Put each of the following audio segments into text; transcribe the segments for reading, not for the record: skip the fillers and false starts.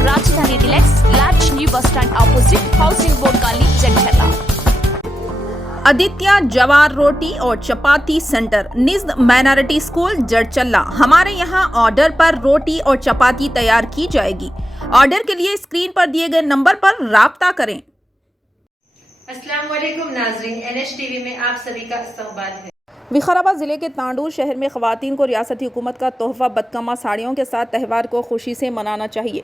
राजधानी deluxe large new bus stand opposite housing board colony Jadcherla. Aditya जवार रोटी और चपाती सेंटर निज़्द माइनॉरिटी स्कूल जड़चल्ला। हमारे यहाँ ऑर्डर पर रोटी और चपाती तैयार की जाएगी। ऑर्डर के लिए स्क्रीन पर दिए गए नंबर पर राब्ता करें। अस्सलाम वालेकुम नाज़रीन, NH टीवी में आप सभी का इस्तकबाल है। विकाराबाद जिले के तांडूर शहर में खवातीन को रियासती हुकूमत का तोहफा बदकमा साड़ियों के साथ त्यौहार को खुशी से मनाना चाहिए।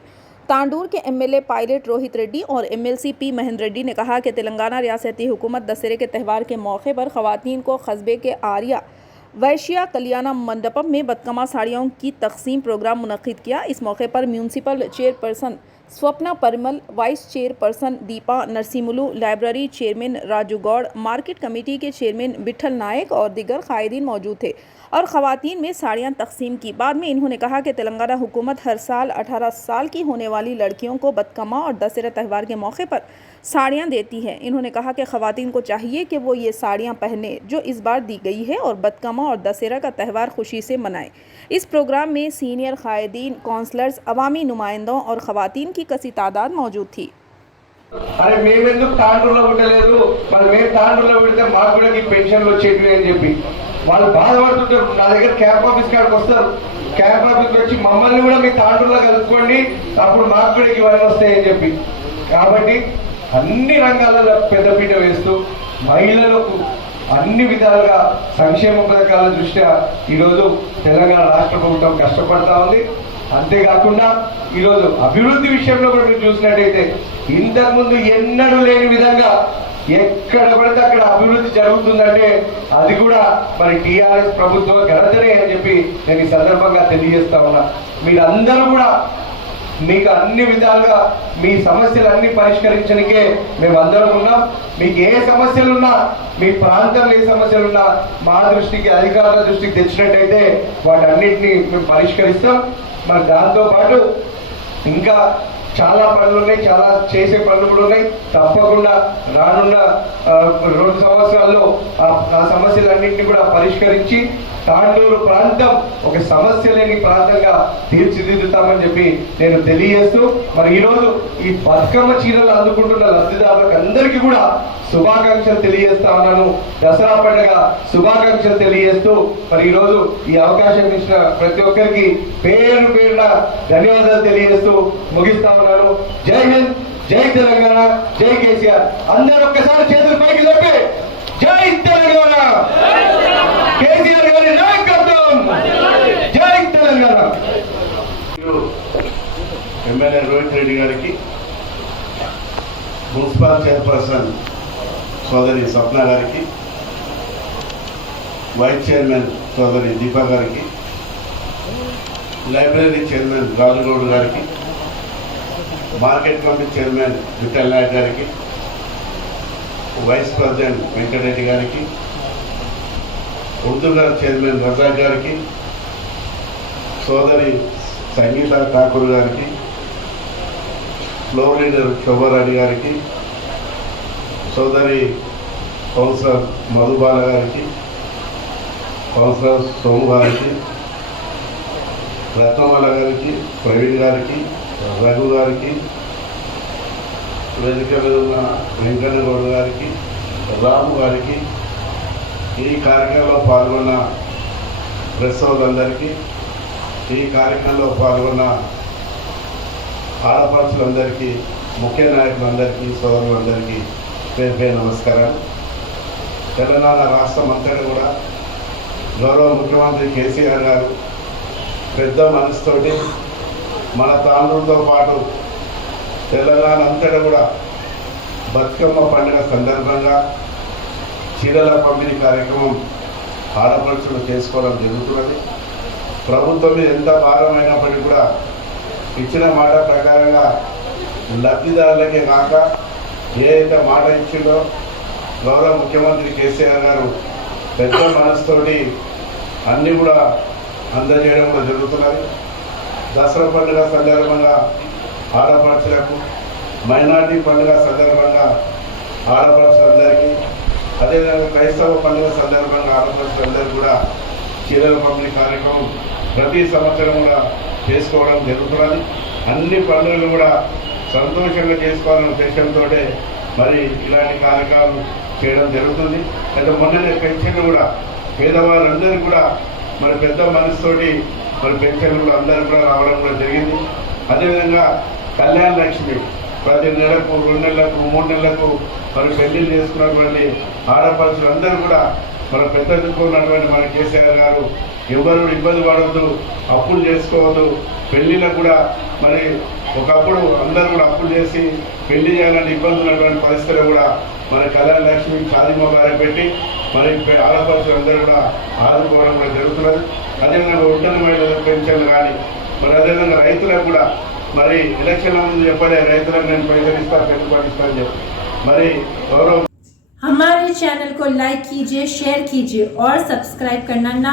तांडूर के MLA पायलट रोहित रेड्डी और MLC P महेंद्र रेड्डी ने कहा कि तेलंगाना रियासती हुकूमत दशहरे के त्यौहार के मौके पर खवातीन को कस्बे के आर्या वैश्या कल्याण मंडपम में बदकमा साड़ियों की तकसीम प्रोग्राम मुनक्किद किया। इस मौके पर municipal chairperson Swapna Parimal, vice chairperson Deepa Narsimulu, library chairman Raju Goud, market committee के चेयरमैन विठल नायक और दीगर कायदीन मौजूद थे और ख़वातीन में साड़ियाँ तकसीम की। बाद में इन्होंने कहा कि तेलंगाना हुकूमत हर साल 18 साल की होने वाली लड़कियों को बदकमा और दशहरा त्यौहार के मौके पर साड़ियाँ देती है। इन्होंने कहा कि ख़वातीन को चाहिए कि वो ये साड़ियाँ पहने जो इस बार दी गई है और बदकमा और दशहरा का त्यौहार खुशी से मनाएं। इस प्रोग्राम में सीनियर कायदीन, काउंसलर्स, अवामी नुमाइंदों और ख़वातीन की कसी तादाद मौजूद थी। अरे మేమెందుకు తాండ్రులో ఉండలేదు, మరి మేము తాండ్రులో పెడితే మాకు కూడా ఈ పెన్షన్లు వచ్చేటివి అని చెప్పి వాళ్ళు బాధపడుతుంటారు. నా దగ్గర క్యాంప్ ఆఫీస్ కాడికి వస్తారు, క్యాంప్ ఆఫీస్కి వచ్చి మమ్మల్ని కూడా మీ తాండ్రులో కలుపుకోండి, అప్పుడు మాకు కూడా ఇవన్నీ వస్తాయని చెప్పి. కాబట్టి అన్ని రంగాలలో పెద్దపీట వేస్తూ మహిళలకు అన్ని విధాలుగా సంక్షేమ పథకాల దృష్ట్యా ఈరోజు తెలంగాణ రాష్ట్ర ప్రభుత్వం కష్టపడతా ఉంది. అంతేకాకుండా ఈరోజు అభివృద్ధి విషయంలో కూడా మీరు చూసినట్టయితే ఇంతకుముందు ఎన్నడూ లేని విధంగా ఎక్కడ పడితే అక్కడ అభివృద్ధి జరుగుతుందంటే అది కూడా మరి TRS ప్రభుత్వ ఘనతనే అని చెప్పి నేను ఈ సందర్భంగా తెలియజేస్తా ఉన్నా. మీరందరూ కూడా మీకు అన్ని విధాలుగా మీ సమస్యలన్నీ పరిష్కరించడానికే మేమందరం ఉన్నాం. మీకు ఏ సమస్యలున్నా, మీ ప్రాంతంలో ఏ సమస్యలున్నా మా దృష్టికి, అధికారుల దృష్టికి తెచ్చినట్టయితే వాటన్నిటిని మేము పరిష్కరిస్తాం. మరి దాంతోపాటు ఇంకా చాలా పనులు ఉన్నాయి, చాలా చేసే పనులు కూడా ఉన్నాయి. తప్పకుండా రానున్న 2 సంవత్సరాల్లో ఆ సమస్యలన్నింటినీ కూడా పరిష్కరించి తాండూరు ప్రాంతం ఒక సమస్య లేని ప్రాంతంగా తీర్చిదిద్దుతామని చెప్పి నేను తెలియజేస్తూ, మరి ఈరోజు ఈ బతుకమ్మ చీరలు అందుకుంటున్న లబ్ధిదారులకు అందరికీ కూడా శుభాకాంక్షలు తెలియజేస్తా ఉన్నాను. దసరా పండుగ శుభాకాంక్షలు తెలియజేస్తూ మరి ఈరోజు ఈ అవకాశం ఇచ్చిన ప్రతి ఒక్కరికి పేరు పేరున ధన్యవాదాలు తెలియజేస్తూ ముగిస్తా ఉన్నాను. జై హింద్, జై తెలంగాణ, జై కేసీఆర్. అందరూ ఒక్కసారి చేతులు పైకి లేపి జై తెలంగాణ, కేసీఆర్ గారి నాయకత్వం, జై తెలంగాణ. ఎమ్మెల్యే రోహిత్ రెడ్డి గారికి, మున్సిపల్ చైర్పర్సన్ సోదరి స్వప్న గారికి, వైస్ చైర్మన్ సోదరి దీపా గారికి, లైబ్రరీ చైర్మన్ రాజుగౌడ్ గారికి, market committee chairman Vithal Nayak గారికి, వైస్ ప్రెసిడెంట్ వెంకటరెడ్డి గారికి, ఉర్దూ గారి చైర్మన్ రజాక్ గారికి, సోదరి సంగీత ఠాకూర్ గారికి, ఫ్లోర్ లీడర్ శోభారాణి గారికి, సోదరి కౌన్సిలర్ మధుబాల గారికి, కౌన్సిలర్ సోము గారికి, రత్నమాల గారికి, ప్రవీణ్ గారికి, రఘు గారికి, వేదిక మీద ఉన్న వెంకన్నగౌడ్ గారికి, రాము గారికి, ఈ కార్యక్రమంలో పాల్గొన్న ప్రెస్ సోదరులందరికీ, ఈ కార్యక్రమంలో పాల్గొన్న ఆడపడుచులందరికీ, ముఖ్య నాయకులందరికీ, సోదరులందరికీ పేరు పేరు నమస్కారాలు. తెలంగాణ రాష్ట్రం అంతటా కూడా గౌరవ ముఖ్యమంత్రి కేసీఆర్ గారు పెద్ద మనసుతోటి మన తాండూరుతో పాటు తెలంగాణ అంతటా కూడా బతుకమ్మ పండుగ సందర్భంగా చీరల పంపిణీ కార్యక్రమం ఆడపడుచులు చేసుకోవడం జరుగుతున్నది. ప్రభుత్వం ఎంత భారమైనప్పటికీ కూడా ఇచ్చిన మాట ప్రకారంగా లబ్ధిదారులకే కాక ఏ అయితే మాట ఇచ్చిందో గౌరవ ముఖ్యమంత్రి కేసీఆర్ గారు పెద్ద మనసుతోటి అన్నీ కూడా అందజేయడం కూడా జరుగుతున్నది. దసరా పండుగ సందర్భంగా ఆడపడుచులకు, మైనార్టీ పండుగ సందర్భంగా ఆడపడుచులందరికీ, అదేవిధంగా క్రైస్తవ పండుగ సందర్భంగా ఆడపడుచులందరికీ కూడా చీరల పంపిణీ కార్యక్రమం ప్రతి సంవత్సరం కూడా చేసుకోవడం జరుగుతున్నది. అన్ని పండుగలు కూడా సంతోషంగా చేసుకోవాలనే ఉద్దేశంతో మరి ఇలాంటి కార్యక్రమాలు చేయడం జరుగుతుంది. అయితే మొన్ననే పెన్షన్లు కూడా పేదవాళ్ళందరికీ కూడా మరి పెద్ద మనసుతోటి మరి పెన్షన్లు కూడా అందరికీ కూడా రావడం కూడా జరిగింది. అదేవిధంగా కళ్యాణ లక్ష్మి ప్రతి నెలకు 2 నెలలకు 3 నెలలకు మరి పెళ్లిళ్ళు చేసుకున్నటువంటి ఆడపడుచులు అందరూ కూడా మన పెద్ద దిక్కున్నటువంటి మన కేసీఆర్ గారు ఎవరు ఇబ్బంది పడవద్దు, అప్పులు చేసుకోవద్దు, పెళ్లిళ్ళకు కూడా మరి ఒకప్పుడు అందరూ కూడా అప్పులు చేసి పెళ్లి చేయాలని ఇబ్బంది ఉన్నటువంటి పరిస్థితులు కూడా మన కళ్యాణ లక్ష్మి ఖాదీమా గారు పెట్టి మరి ఆడపడుచులు అందరూ కూడా ఆదుకోవడం కూడా జరుగుతున్నది. అదేవిధంగా ఒంటరి మహిళలకు పెన్షన్లు కానీ మరి అదేవిధంగా రైతులకు కూడా మరి ఎలక్షన్ల ముందు చెప్పలే రైతులకు నేను పైసలు ఇస్తాను, పెట్టుబడి ఇస్తాను చెప్పి మరి గౌరవ हमारे चैनल को लाइक कीजिए, शेयर कीजिए और सब्सक्राइब करना ना